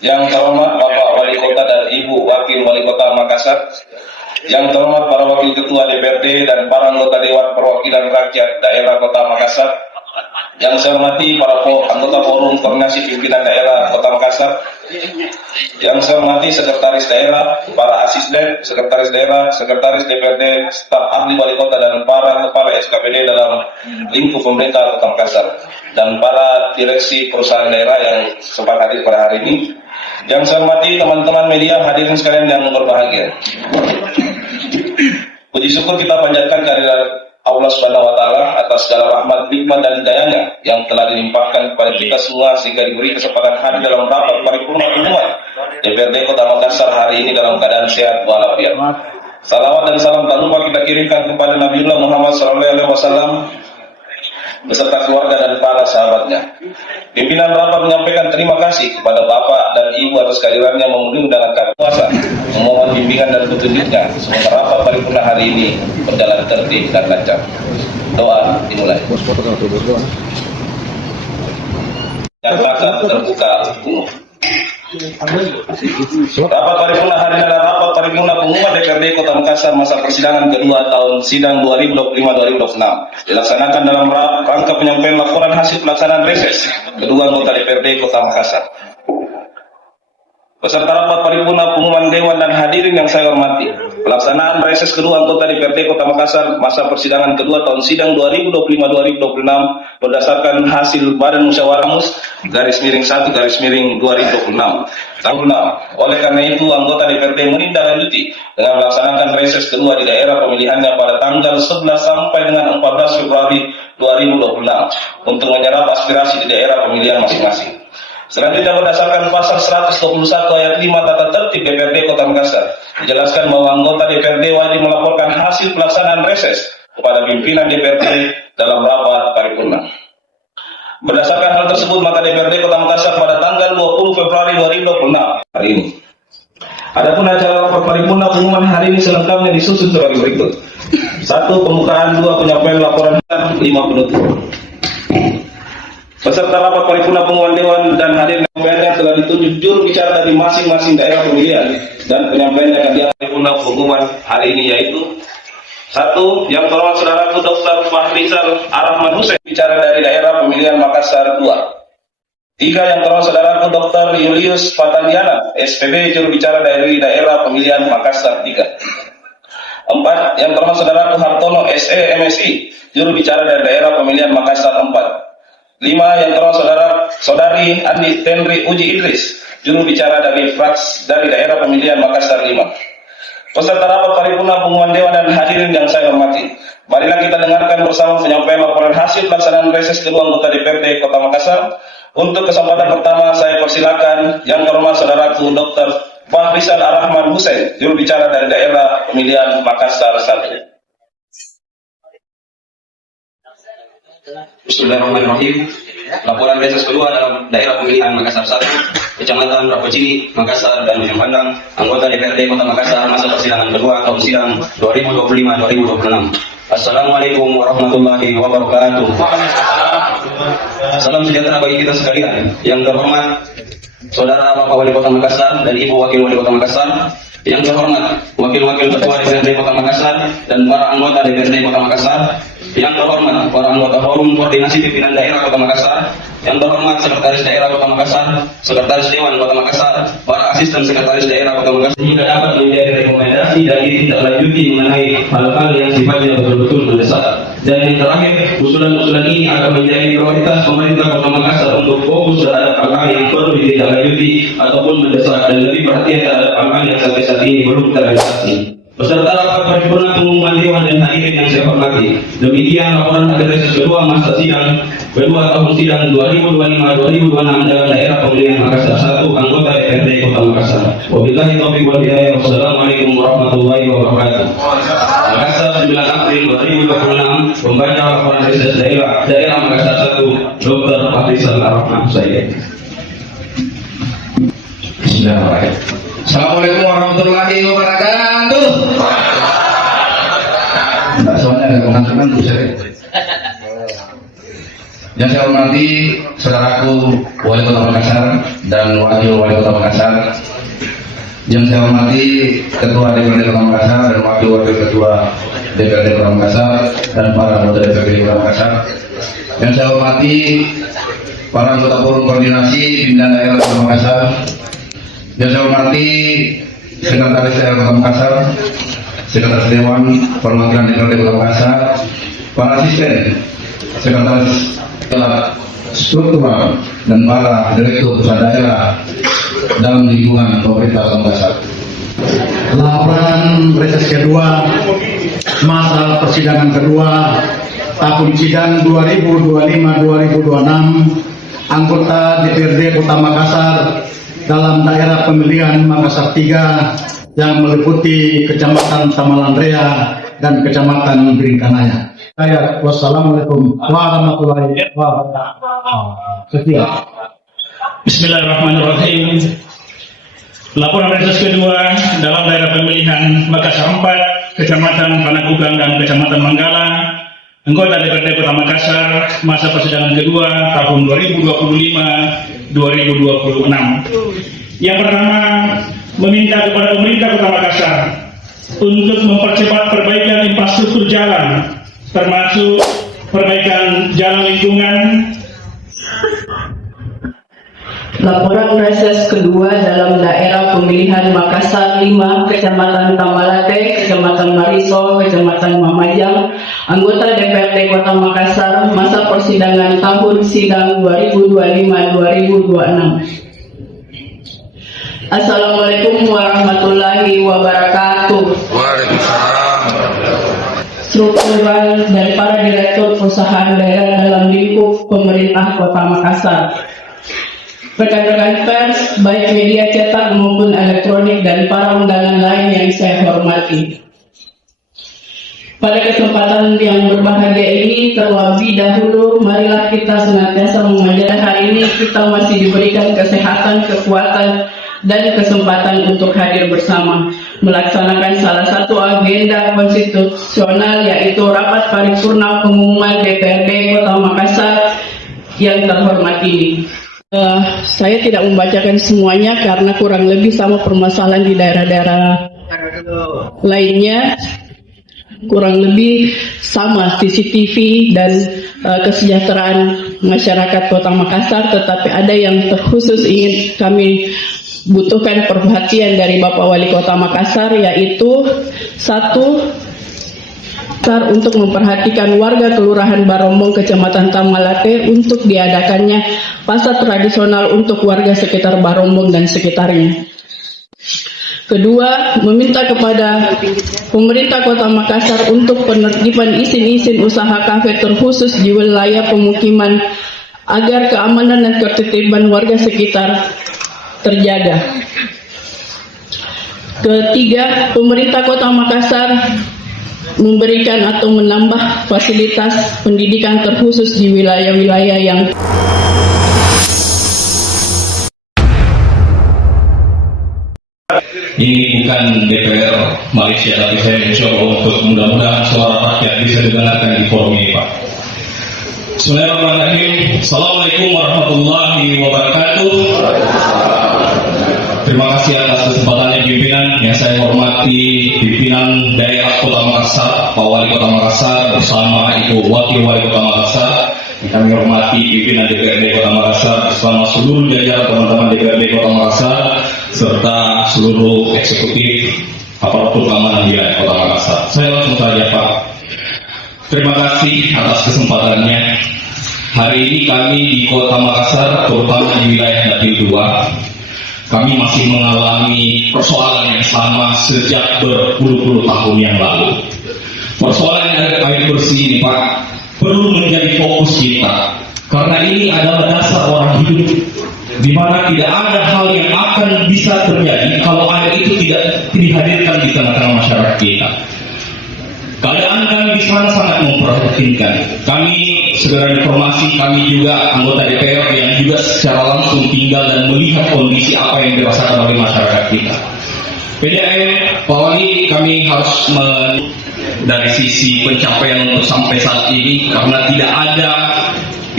Yang terhormat Bapak Wali Kota dan Ibu Wakil Wali Kota Makassar, yang terhormat para Wakil Ketua DPRD dan para anggota Dewan Perwakilan Rakyat Daerah Kota Makassar, yang saya hormati para anggota Forum Koordinasi Pimpinan Daerah Kota Makassar, yang saya hormati Sekretaris Daerah, para Asisten, Sekretaris Daerah, Sekretaris DPRD, staf ahli Wali Kota dan para kepala SKPD dalam lingkup pemerintah Kota Makassar, dan para direksi perusahaan daerah yang sempat hadir pada hari ini. Yang saya hormati teman-teman media, hadirin sekalian yang berbahagia. Puji syukur kita panjatkan kehadirat Allah Subhanahu wa Ta'ala atas segala rahmat, nikmat dan hidayahnya yang telah dilimpahkan kepada kita semua sehingga diberi kesempatan hadir dalam rapat paripurna umum DPRD Kota Makassar hari ini dalam keadaan sehat walafiat. Salawat dan salam tak lupa kita kirimkan kepada Nabiullah Muhammad SAW beserta keluarga dan para sahabatnya. Pimpinan rapat menyampaikan terima kasih kepada Bapak dan Ibu atas kehadirannya memenuhi undangan kami kuasa, memohon bimbingan dan petunjuknya semoga rapat paripurna hari ini berjalan tertib dan lancar. Doa dimulai. Yang rapat terbuka umum. Rapat paripurna hari ini adalah rapat paripurna pengumuman DPRD Kota Makassar masa persidangan kedua tahun sidang 2025-2026 dilaksanakan dalam rangka penyampaian laporan hasil pelaksanaan reses kedua anggota DPRD Kota Makassar. Peserta rapat paripurna pengumuman dewan dan hadirin yang saya hormati, pelaksanaan reses kedua anggota DPRD Kota Makassar masa persidangan kedua tahun sidang 2025-2026 berdasarkan hasil Badan Musyawarah Mus _1_2026 tahun 6. Oleh karena itu, anggota DPRD menindaklanjuti dengan melaksanakan reses kedua di daerah pemilihannya pada tanggal 11 sampai dengan 14 Februari 2026 untuk menyerap aspirasi di daerah pemilihan masing-masing. Selanjutnya, berdasarkan pasal 121 ayat 5 tata tertib DPRD Kota Makassar, dijelaskan bahwa anggota DPRD wajib melaporkan hasil pelaksanaan reses kepada pimpinan DPRD dalam rapat paripurna. Berdasarkan hal tersebut, maka DPRD Kota Makassar pada tanggal 20 Februari 2026 hari ini. Adapun acara rapat paripurna pengumuman hari ini selengkapnya disusun sebagai berikut: 1. Pembukaan, 2. Penyampaian laporan, 5. Penutup. Peserta rapat paripurna pengumuman dewan dan hadirin yang telah ditunjuk juru bicara dari masing-masing daerah pemilihan dan penyampaian akan diatur paripurna pengumuman hari ini, yaitu 1. Yang terhormat Saudaraku Dr. Fahrizal Arahman Hussein, bicara dari daerah pemilihan Makassar 2. 3. Yang terhormat Saudaraku Dr. Julius Fatandiana, SPB, juru bicara dari daerah pemilihan Makassar 3. 4. Yang terhormat Saudaraku Hartono, SE, MSI, juru bicara dari daerah pemilihan Makassar 4. 5. Yang terhormat Saudari Andi Tenri Uji Idris, juru bicara dari Fraks dari daerah pemilihan Makassar 5. Peserta rapat paripurna pengumuman dewan dan hadirin yang saya hormati, marilah kita dengarkan bersama penyampaian laporan hasil pelaksanaan reses kedua anggota DPRD Kota Makassar. Untuk kesempatan pertama, saya persilakan Yang terhormat Saudaraku Dr. Fahrizal Arahman Hussein, juru bicara dari daerah pemilihan Makassar 1. Bismillahirrahmanirrahim. Laporan reses kedua dalam daerah pemilihan Makassar 1, Kecamatan Rapocini, Makassar dan Ujung Pandang, anggota DPRD Kota Makassar masa persidangan kedua tahun sidang 2025-2026. Assalamualaikum warahmatullahi wabarakatuh. Salam sejahtera bagi kita sekalian. Yang terhormat Saudara Bapak Wali Kota Makassar dan Ibu Wakil Wali Kota Makassar, yang terhormat Wakil-Wakil Ketua DPRD Kota Makassar dan para anggota DPRD Kota Makassar, yang terhormat para anggota Forum Koordinasi Pimpinan Daerah Kota Makassar, yang terhormat Sekretaris Daerah Kota Makassar, Sekretaris Dewan Kota Makassar, para asisten Sekretaris Daerah Kota Makassar, jika dapat menjadi rekomendasi dan ditindaklanjuti mengenai hal-hal yang sifatnya betul-betul mendesak. Dan yang terakhir, usulan-usulan ini akan menjadi prioritas pemerintah Kota Makassar untuk fokus terhadap hal-hal yang perlu ditindaklanjuti ataupun mendesak dan lebih perhatian terhadap hal-hal yang sampai saat ini belum terrealisasi. Beserta rapat paripurna pengumuman dewan dan hadirin yang saya hormati, demikian laporan hasil reses kedua masa sidang kedua tahun sidang 2025-2026 dalam daerah pemilihan Makassar 1, anggota DPRD Kota Makassar. Wabillahi taufiq wal hidayah. Wassalamualaikum warahmatullahi wabarakatuh. Makassar 9 April 2026. Pembaca laporan reses daerah Makassar 1, Dr. Fahrizal Arahman Hussein. Bismillahirrahmanirrahim. Assalamualaikum warahmatullahi wabarakatuh. Soalnya ada teman-teman Yang saya hormati saudaraku Wali Kota Makassar dan Wakil Wali Kota Makassar. Yang saya hormati Ketua DPRD Kota Makassar dan Wakil Ketua DPRD Kota Makassar dan para anggota DPRD Kota Makassar. Yang saya hormati para anggota forum koordinasi pimpinan daerah Kota Makassar. Yang saya hormati Sekretaris Daerah Kota Makassar, Sekretaris Dewan Perwakilan DPRD Kota Makassar, para asisten Sekretaris Struktural dan para direktur pusat daerah dalam lingkungan pemerintah Kota Makassar. Laporan reses kedua masa persidangan kedua tahun sidang 2025-2026 anggota DPRD Kota Makassar dalam daerah pemilihan Makassar 3 yang meliputi Kecamatan Tamalandrea dan Kecamatan Beringkanaya. Wassalamualaikum warahmatullahi wabarakatuh. Sekian. Bismillahirrahmanirrahim. Laporan reses kedua dalam daerah pemilihan Makassar 4, Kecamatan Panakukang dan Kecamatan Manggala, anggota DPRD Kota Makassar, masa persidangan kedua tahun 2025-2026. Yang pertama, meminta kepada pemerintah Kota Makassar untuk mempercepat perbaikan infrastruktur jalan, termasuk perbaikan jalan lingkungan. Laporan reses kedua dalam daerah pemilihan Makassar 5, Kecamatan Tamalate, Kecamatan Mariso, Kecamatan Mamajang, anggota DPRD Kota Makassar, masa persidangan tahun sidang 2025-2026. Assalamualaikum warahmatullahi wabarakatuh. Waalaikumsalam. Struktural dari para direktur perusahaan daerah dalam lingkup pemerintah Kota Makassar. Rekan-rekan pers, baik media cetak maupun elektronik dan para undangan lain yang saya hormati. Pada kesempatan yang berbahagia ini, terlebih dahulu, marilah kita senantiasa memanjatkan hari ini kita masih diberikan kesehatan, kekuatan, dan kesempatan untuk hadir bersama melaksanakan salah satu agenda konstitusional, yaitu rapat paripurna pengumuman DPRD Kota Makassar yang terhormat ini. Saya tidak membacakan semuanya karena kurang lebih sama permasalahan di daerah-daerah lainnya, kurang lebih sama CCTV dan kesejahteraan masyarakat Kota Makassar, tetapi ada yang terkhusus ingin kami butuhkan perhatian dari Bapak Wali Kota Makassar, yaitu satu, untuk memperhatikan warga Kelurahan Barombong, Kecamatan Tamalate untuk diadakannya pasar tradisional untuk warga sekitar Barombong dan sekitarnya. Kedua, meminta kepada pemerintah Kota Makassar untuk penertiban izin-izin usaha kafe terkhusus di wilayah pemukiman agar keamanan dan ketertiban warga sekitar terjaga. Ketiga, pemerintah Kota Makassar memberikan atau menambah fasilitas pendidikan terkhusus di wilayah-wilayah yang Ini bukan DPR Malaysia, tapi saya mencoba untuk mudah-mudahan suara rakyat bisa didengarkan di forum ini, Pak. Bismillahirrahmanirrahim. Assalamualaikum warahmatullahi wabarakatuh. Terima kasih atas kesempatannya pimpinan. Yang saya hormati pimpinan daerah Kota Makassar, Pak Wali Kota Makassar bersama Ibu Wakil Wali Kota Makassar. Kami hormati pimpinan DPRD Kota Makassar bersama seluruh jajaran teman-teman DPRD Kota Makassar serta seluruh eksekutif aparatur keamanan wilayah Kota Makassar. Saya langsung saja, Pak. Terima kasih atas kesempatannya. Hari ini kami di Kota Makassar, terutama di wilayah Dapil 2, kami masih mengalami persoalan yang sama sejak berpuluh-puluh tahun yang lalu. Persoalan air bersih ini, Pak, perlu menjadi fokus kita, karena ini adalah dasar orang hidup, di mana tidak ada hal yang akan bisa terjadi kalau air itu tidak dihadirkan di tengah-tengah masyarakat kita. Keadaan kami di sana sangat memprihatinkan. Kami segera informasi, kami juga anggota DPR yang juga secara langsung tinggal dan melihat kondisi apa yang dirasakan oleh masyarakat kita. PDAM, Pak Wali, kami harus dari sisi pencapaian untuk sampai saat ini, karena tidak ada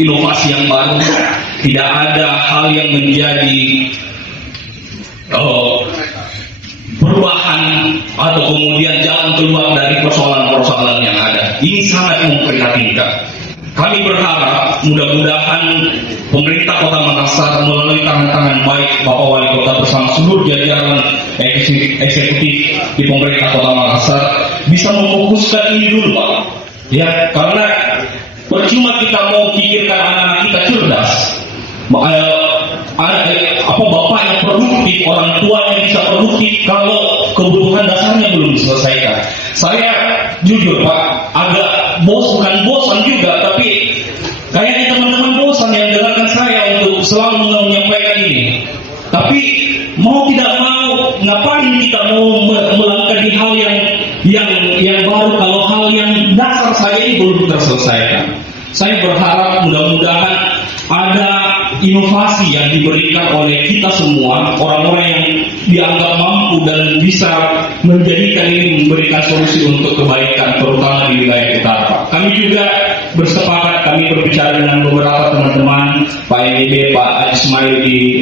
inovasi yang baru, tidak ada hal yang menjadi perubahan atau kemudian jalan keluar dari persoalan-persoalan yang ada. Ini sangat memprihatinkan. Kami berharap mudah-mudahan pemerintah Kota Makassar melalui tangan-tangan baik Bapak Wali Kota bersama seluruh jajaran eksekutif di pemerintah Kota Makassar bisa memfokuskan ini dulu, Pak. Ya, karena percuma kita mau pikirkan anak-anak kita cerdas, bapak yang produktif, orang tua yang bisa produktif kalau kebutuhan dasarnya belum diselesaikan. Saya jujur, Pak, agak bukan bosan juga, tapi kayaknya teman-teman bosan yang dengarkan saya untuk selalu menyampaikan ini. Tapi mau tidak mau, ngapain kita mau melangkah di hal yang baru kalau hal yang dasar saya ini belum terselesaikan. Saya berharap mudah-mudahan ada inovasi yang diberikan oleh kita semua, orang-orang yang dianggap mampu dan bisa menjadikan ini memberikan solusi untuk kebaikan, terutama di wilayah utara. Kami juga bersepakat, kami berbicara dengan beberapa teman-teman, Pak NDB, Pak Ismail,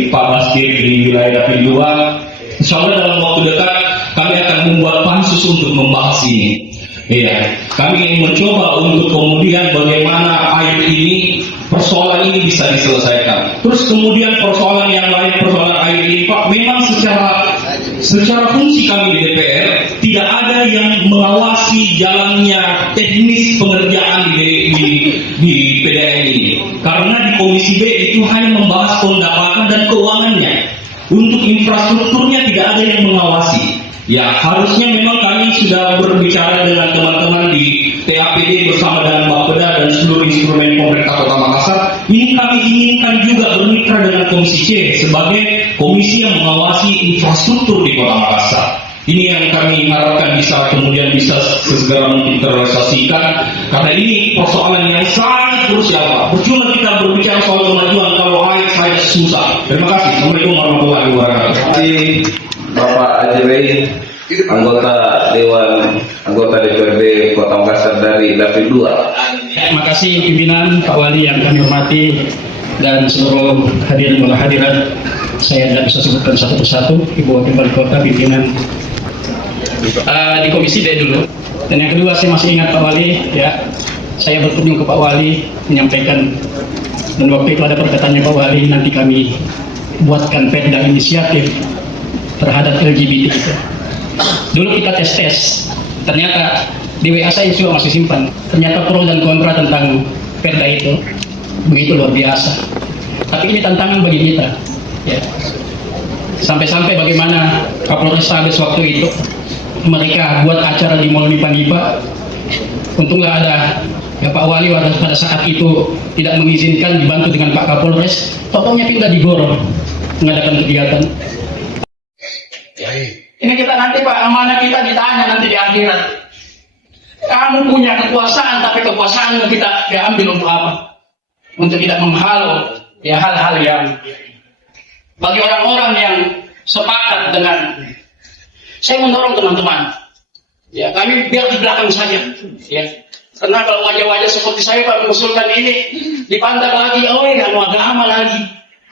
Pak Bastir di wilayah Dapil 2. Insya Allah dalam waktu dekat kami akan membuat pansus untuk membahas ini. Iya, kami mencoba untuk kemudian bagaimana air ini, persoalan ini bisa diselesaikan. Terus kemudian persoalan yang lain, persoalan air ini, Pak, memang secara fungsi kami di DPR tidak ada yang mengawasi jalannya teknis pengerjaan di PDAM ini. Karena di Komisi B itu hanya membahas pendapatan dan keuangannya. Untuk infrastrukturnya tidak ada yang mengawasi. Ya, harusnya memang kami sudah berbicara dengan teman-teman di TAPD bersama dengan Bapeda dan seluruh instrumen pemerintah Kota Makassar. Ini kami inginkan juga bermitra dengan Komisi C sebagai komisi yang mengawasi infrastruktur di Kota Makassar. Ini yang kami harapkan kemudian bisa segera mungkin terrealisasikan, karena ini persoalan yang sangat krusial, Pak. Percuma kita berbicara soal kemajuan kalau air saya susah. Terima kasih. Assalamualaikum warahmatullahi wabarakatuh. Terima kasih Bapak Ajrei, anggota DPRD Kota Makassar dari Dapil 2. Terima kasih pimpinan, Pak Wali yang kami hormati, dan seluruh hadirin wal hadirat. Saya tidak bisa sebutkan satu persatu, Ibu Wakil Wali Kota, pimpinan di Komisi D dulu. Dan yang kedua, saya masih ingat Pak Wali, ya, saya berkunjung ke Pak Wali menyampaikan, dan waktu itu ada perkataannya Pak Wali, nanti kami buatkan perda inisiatif terhadap LGBT kita. Dulu kita tes, ternyata di WA saya juga masih simpan. Ternyata pro dan kontra tentang perda itu begitu luar biasa. Tapi ini tantangan bagi kita. Ya. Sampai-sampai bagaimana Kapolres Tabes waktu itu mereka buat acara di Mall Nipa. Untunglah ada ya, Pak Wali pada saat itu tidak mengizinkan, dibantu dengan Pak Kapolres. Tokonya pindah di Gor mengadakan kegiatan. Ini kita nanti, Pak, amanah kita ditanya nanti di akhirat. Kamu punya kekuasaan, tapi kekuasaanmu kita diambil untuk apa? Untuk tidak menghalau ya hal-hal yang bagi orang-orang yang sepakat dengan saya mendorong teman-teman. Ya, kami biar di belakang saja. Ya. Karena kalau wajah-wajah seperti saya Pak mengusulkan ini dipandang lagi, oh ya mau agama lagi.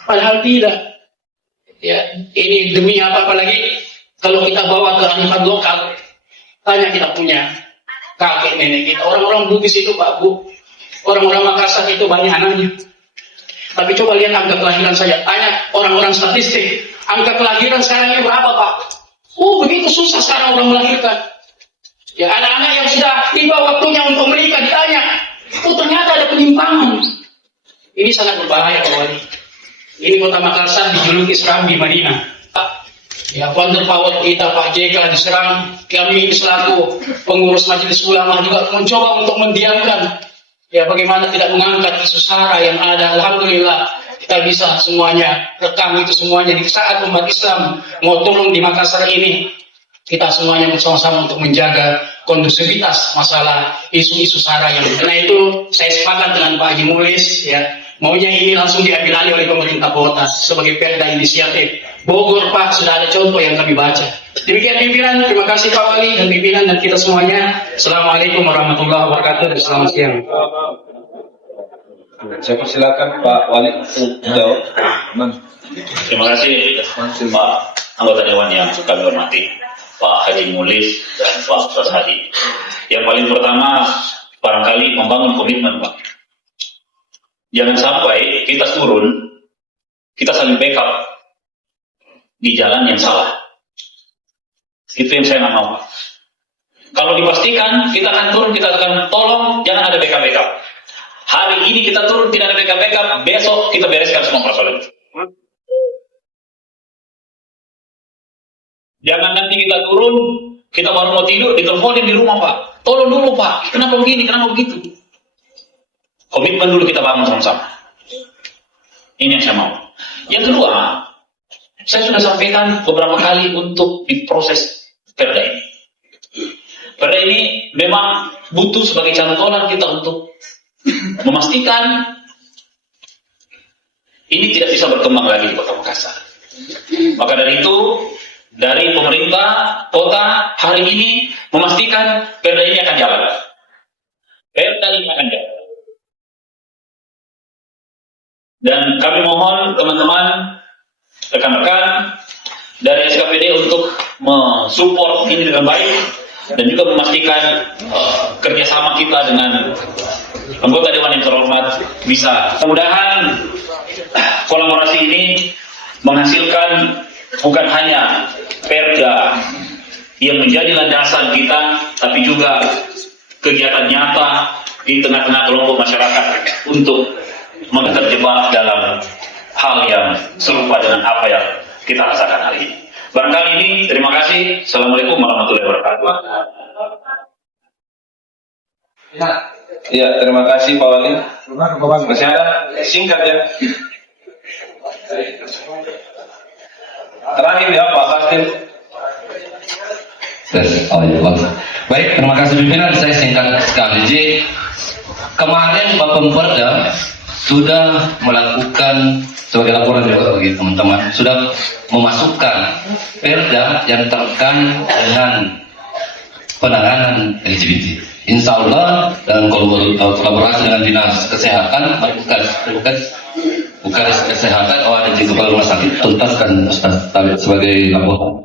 Padahal tidak. Ya, ini demi apa lagi? Kalau kita bawa ke arifan lokal, tanya kita punya kakek nenek kita. Orang-orang Bugis itu Pak Bu, orang-orang Makassar itu banyak anaknya. Tapi coba lihat angka kelahiran saja. Tanya orang-orang statistik, angka kelahiran sekarang ini berapa Pak? Oh begitu susah sekarang orang melahirkan. Ya ada anak yang sudah tiba waktunya untuk menikah, ditanya, oh ternyata ada penyimpangan. Ini sangat berbahaya Pak Wali. Ini Kota Makassar dijuluki Serambi Madinah. Ya, wonder power kita Pak JK diserang, kami selaku pengurus majelis ulama juga mencoba untuk mendiamkan. Ya, bagaimana tidak mengangkat isu SARA yang ada. Alhamdulillah kita bisa semuanya rekam itu semuanya di saat umat Islam mau turun di Makassar ini. Kita semuanya bersama-sama untuk menjaga kondusivitas masalah isu-isu SARA yang. Karena itu saya sepakat dengan Pak Haji Mulis, ya, maunya ini langsung diambil alih oleh pemerintah kota sebagai perda inisiatif. Bogor Pak sudah ada contoh yang kami baca. Demikian pimpinan, terima kasih Pak Wali dan pimpinan dan kita semuanya. Assalamualaikum warahmatullahi wabarakatuh dan selamat siang. Saya persilakan Pak Wali untuk menjawab. Terima kasih Pak anggota Dewan yang kami hormati, Pak Haji Mulis dan Pak Ustaz Hadi. Yang paling pertama, barangkali membangun komitmen, Pak. Jangan sampai kita turun, kita saling backup di jalan yang salah. Itu yang saya nggak mau, Pak. Kalau dipastikan kita akan turun, kita akan tolong, jangan ada backup-backup. Hari ini kita turun, tidak ada backup-backup, besok kita bereskan semua persoalan itu. Jangan nanti kita turun, kita baru mau tidur, diteleponin di rumah, Pak. Tolong dulu, Pak. Kenapa begini, kenapa begitu? Komitmen dulu kita bangun sama-sama. Ini yang saya mau. Yang kedua, saya sudah sampaikan beberapa kali untuk diproses perda ini. Perda ini memang butuh sebagai cantolan kita untuk memastikan ini tidak bisa berkembang lagi di Kota Makassar. Maka dari itu, dari pemerintah kota hari ini memastikan perda ini akan jalan. Perda ini akan jalan. Dan kami mohon teman-teman, rekan-rekan dari SKPD untuk mensupport ini dengan baik dan juga memastikan kerjasama kita dengan anggota Dewan yang terhormat bisa. Mudah-mudahan kolaborasi ini menghasilkan bukan hanya perda yang menjadi landasan kita, tapi juga kegiatan nyata di tengah-tengah kelompok masyarakat untuk terjebak dalam hal yang serupa dengan apa yang kita rasakan hari ini. Barangkali ini, terima kasih. Assalamualaikum warahmatullahi wabarakatuh. Ya, terima kasih Pak Wali. Masih ada singkat ya. Terakhir ya Pak Kastil. Baik, terima kasih pimpinan. Saya singkat sekali. Jadi, kemarin Bapak Perda sudah melakukan sebagai laporan juga bagi teman-teman, sudah memasukkan perda yang terkait dengan penanganan LGBT. Insya Allah dalam kolaborasi dengan dinas kesehatan, bukan kesehatan, ada juga kepala rumah sakit, tuntaskan Ustaz sebagai laporan.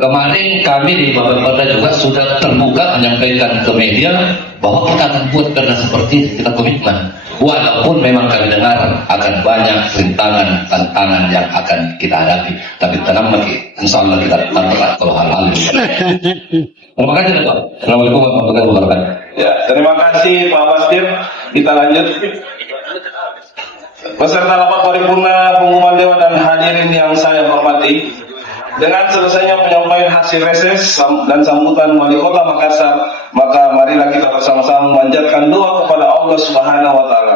Kemarin kami di Bapeda juga sudah terbuka menyampaikan ke media bahwa kita akan buat perda seperti ini, kita komitmen. Walaupun memang kami dengar akan banyak rintangan, tantangan yang akan kita hadapi, tapi tenang lagi, insya Allah kita terberat kalau hal-hal ini. Terima kasih Pak. Assalamualaikum warahmatullahi wabarakatuh. Ya, terima kasih Pak Bastir. Kita lanjut. Peserta rapat paripurna pengumuman dewan dan hadirin yang saya hormati, dengan selesainya penyampaian hasil reses dan sambutan Wali Kota Makassar, maka marilah kita bersama-sama memanjatkan doa kepada Allah Subhanahu wa Ta'ala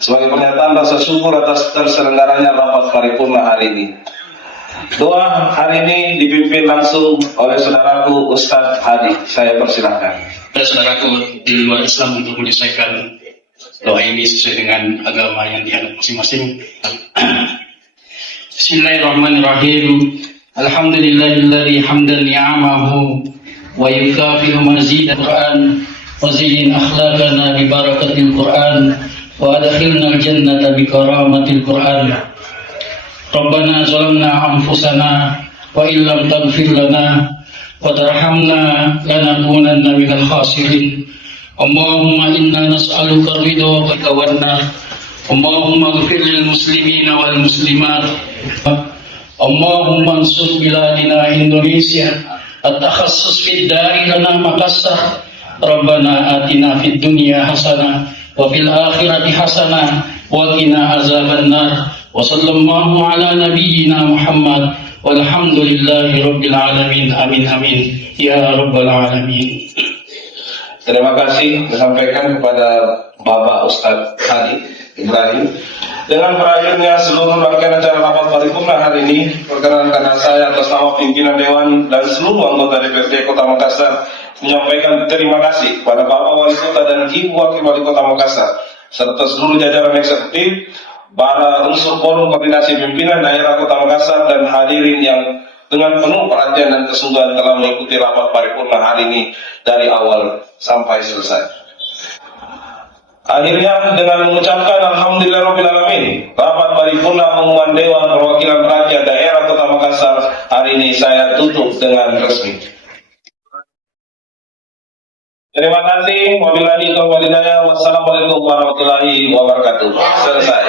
sebagai pernyataan rasa syukur atas terselenggaranya rapat paripurna hari ini. Doa hari ini dipimpin langsung oleh saudaraku Ustaz Hadi. Saya persilahkan. Saudaraku di luar Islam untuk menyelesaikan doa ini sesuai dengan agama yang dianut masing-masing. Bismillahirrahmanirrahim. Alhamdulillahilladzi hamdan ni'amahu wa yukafi'u mazid al-Qur'an wa zidin akhlaqana bi barakatil Qur'an wa adkhilna al-jannata bi karamatil Qur'an. Rabbana zalamna anfusana wa illam taghfir lana wa tarhamna lanakunanna minal khasirin. Allahumma inna nas'aluka ridha wa nar. Allahumma ighfir lil muslimina wal muslimat. Allahumma ansur biladina Indonesia at-takhassus fid dari lana Makassar. Rabbana atina fid dunya hasanah wa fil akhirati hasanah wa qina azabannar. Wa sallallahu ala nabiyyina Muhammad walhamdulillahi rabbil alamin. Amin amin ya rabbal alamin. Terima kasih disampaikan kepada Bapak Ustadz Hadi Ibrahim. Dengan berakhirnya seluruh rangkaian acara rapat paripurna hari ini, perkenankan saya atas nama pimpinan Dewan dan seluruh anggota DPRD Kota Makassar menyampaikan terima kasih kepada Bapak Wali Kota dan Ibu Wakil Wali Kota Makassar serta seluruh jajaran eksekutif, para unsur forum koordinasi pimpinan daerah Kota Makassar dan hadirin yang dengan penuh perhatian dan kesungguhan telah mengikuti rapat paripurna hari ini dari awal sampai selesai. Akhirnya dengan mengucapkan Alhamdulillahirrahmanirrahim, rapat paripurna pengumuman Dewan Perwakilan Rakyat Daerah Kota Makassar hari ini saya tutup dengan resmi. Terima kasih. Wabillahi taufiq wal hidayah. Wassalamualaikum warahmatullahi wabarakatuh. Selesai.